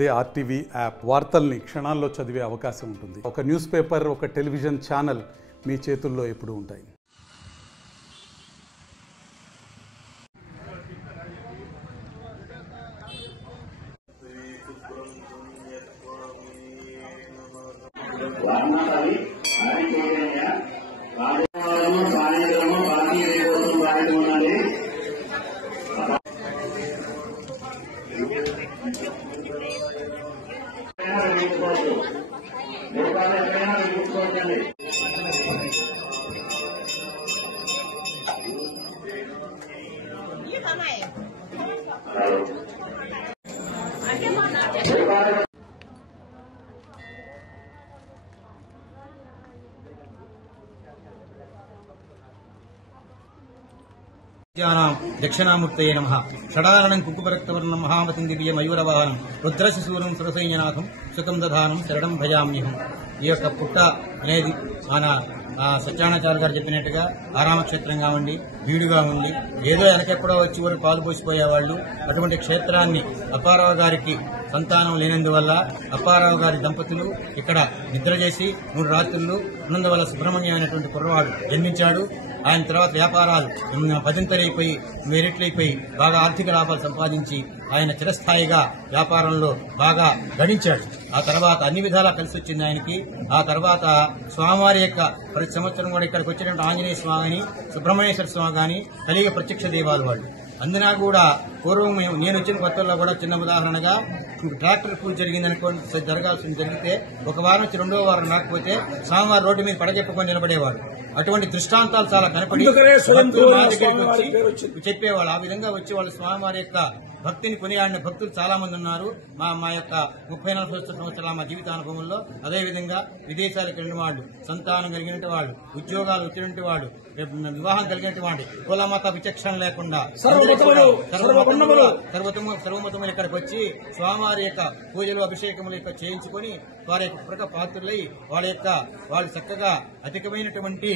అదే RTV app వార్తల్ని క్షణాల్లో చదివే అవకాశం ఉంటుంది. ఒక న్యూస్ పేపర్, ఒక టెలివిజన్ ఛానల్ మీ చేతుల్లో ఎప్పుడూ ఉంటాయి. దక్షిణామూర్తయే నమః. షడారణం కుంకుమరక్తవర్ణం మహామతిం దివ్య మయూరవాహనం రుద్రశిశూరం సురసైన్యనాథం సుఖం దధానం శరణం భజామ్యహం. ఈ యొక్క పుట్ట అనేది మన సత్యానాచార్య గారు చెప్పినట్టుగా ఆరామక్షేత్రంగా ఉండి వీడుగా ఉండి ఏదో వెనకెప్పుడో వచ్చి వరకు పాలు పోసిపోయేవాళ్లు. అటువంటి క్షేత్రాన్ని అప్పారావు గారికి సంతానం లేనందువల్ల అప్పారావు గారి దంపతులు ఇక్కడ నిద్ర చేసి 3 రాత్రులు ఉన్నందువల్ల సుబ్రహ్మణ్యం అనేటువంటి కుర్రవాడు జన్మించాడు. ఆయన తర్వాత వ్యాపారాలు పదింతలైపోయి మెరిట్లైపోయి బాగా ఆర్థిక లాభాలు సంపాదించి ఆయన చిరస్థాయిగా వ్యాపారంలో బాగా గడించాడు. ఆ తర్వాత అన్ని విధాలా కలిసి వచ్చింది ఆయనకి. ఆ తర్వాత స్వామివారి యొక్క ప్రతి సంవత్సరం కూడా ఇక్కడికి వచ్చినటువంటి ఆంజనేయ స్వామి గాని సుబ్రహ్మణ్యేశ్వర స్వామి గాని కలిగ ప్రత్యక్ష దేవాలు వాళ్ళు. అందునా కూడా పూర్వం నేను వచ్చిన కొత్తల్లో కూడా చిన్న ఉదాహరణగా ట్రాక్టర్ పూజ జరిగిందనుకోండి, జరగాల్సింది జరిగితే ఒక వారం నుంచి 2వ వారం రాకపోతే స్వామివారి రోడ్డు మీద పడగెప్పుకొని నిలబడేవాడు. అటువంటి దృష్టాంతాలు చాలా కనపడి చెప్పేవాళ్ళు. ఆ విధంగా వచ్చి వాళ్ళు స్వామివారి యొక్క భక్తిని కొనియాడిన భక్తులు చాలా మంది ఉన్నారు. మా యొక్క 30-40 సంవత్సరాల మా జీవితానుభవంలో. అదేవిధంగా విదేశాలకు వెళ్ళిన వాళ్ళు, సంతానం కలిగినటువంటి వాళ్ళు, ఉద్యోగాలు వచ్చినటువంటి వాళ్ళు, వివాహం కలిగినటువంటి వాళ్ళు, కులమత విచక్షణ లేకుండా సర్వమతములు ఇక్కడికి వచ్చి స్వామివారి యొక్క పూజలు అభిషేకములు యొక్క చేయించుకొని వారి యొక్క పాత్రులై వాళ్ళు చక్కగా అధికమైనటువంటి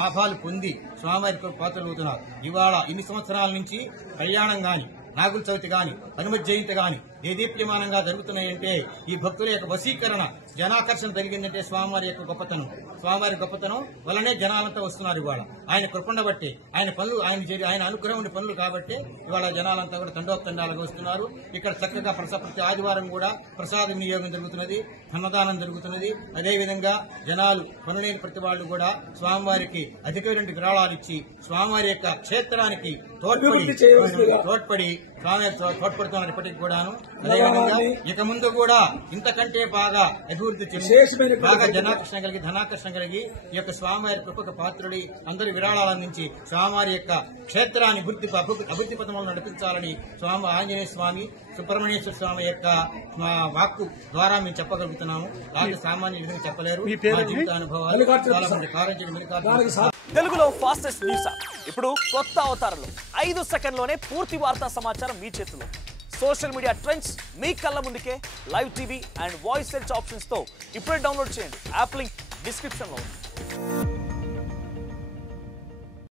లాభాలు పొంది స్వామివారి పాత్రలు అవుతున్నారు. ఇవాళ ఇన్ని సంవత్సరాల నుంచి కళ్యాణం గాని, నాగుల చవితి గాని, హనుమత్ జయంతి గాని దేదీప్యమానంగా జరుగుతున్నాయంటే ఈ భక్తుల యొక్క వశీకరణ, జనాకర్షణ జరిగిందంటే స్వామివారి యొక్క గొప్పతనం. స్వామివారి గొప్పతనం వల్లనే జనాలంతా వస్తున్నారు. ఇవాళ ఆయన కృపణ బట్టి, ఆయన పనులు, ఆయన అనుగ్రహం ఉండే పనులు కాబట్టి ఇవాళ జనాలంతా కూడా తండోపతండాలుగా వస్తున్నారు. ఇక్కడ చక్కగా ప్రతి ఆదివారం కూడా ప్రసాద వినియోగం జరుగుతున్నది, అన్నదానం జరుగుతున్నది. అదేవిధంగా జనాలు పనులేని ప్రతి వాళ్ళు కూడా స్వామివారికి అధికమైన విరాళాలు ఇచ్చి స్వామివారి యొక్క క్షేత్రానికి తోడ్పడి తోడ్పడుతున్నారు ఇప్పటికి కూడాను. అదేవిధంగా ఇక ముందు కూడా ఇంతకంటే బాగా అభివృద్ధి చెంది బాగా జనాకర్షణ కలిగి, ధనాకర్షణ కలిగి ఈ యొక్క స్వామివారి కృపకు పాత్రుడి అందరి విరాళాలు అందించి స్వామివారి యొక్క క్షేత్రాన్ని అభివృద్ధి పథంలో నడిపించాలని ఆంజనేయ స్వామి, సుబ్రహ్మణ్యేశ్వర స్వామి యొక్క వాక్కు ద్వారా మేము చెప్పగలుగుతున్నాము. రాజు సామాన్యులు చెప్పలేరు. జీవిత అనుభవాలు చాలా మంది కారణం. తెలుగులో ఫాస్టెస్ట్ న్యూస్ ఇప్పుడు కొత్త అవతారంలో 5 సెకండ్లోనే పూర్తి వార్తా సమాచారం మీ చేతిలో. సోషల్ మీడియా ట్రెండ్స్ మీ కళ్ళ ముందుకే live TV and voice search options తో ఇప్పుడే డౌన్లోడ్ చేయండి. యాప్ లింక్ డిస్క్రిప్షన్ లో ఉంది.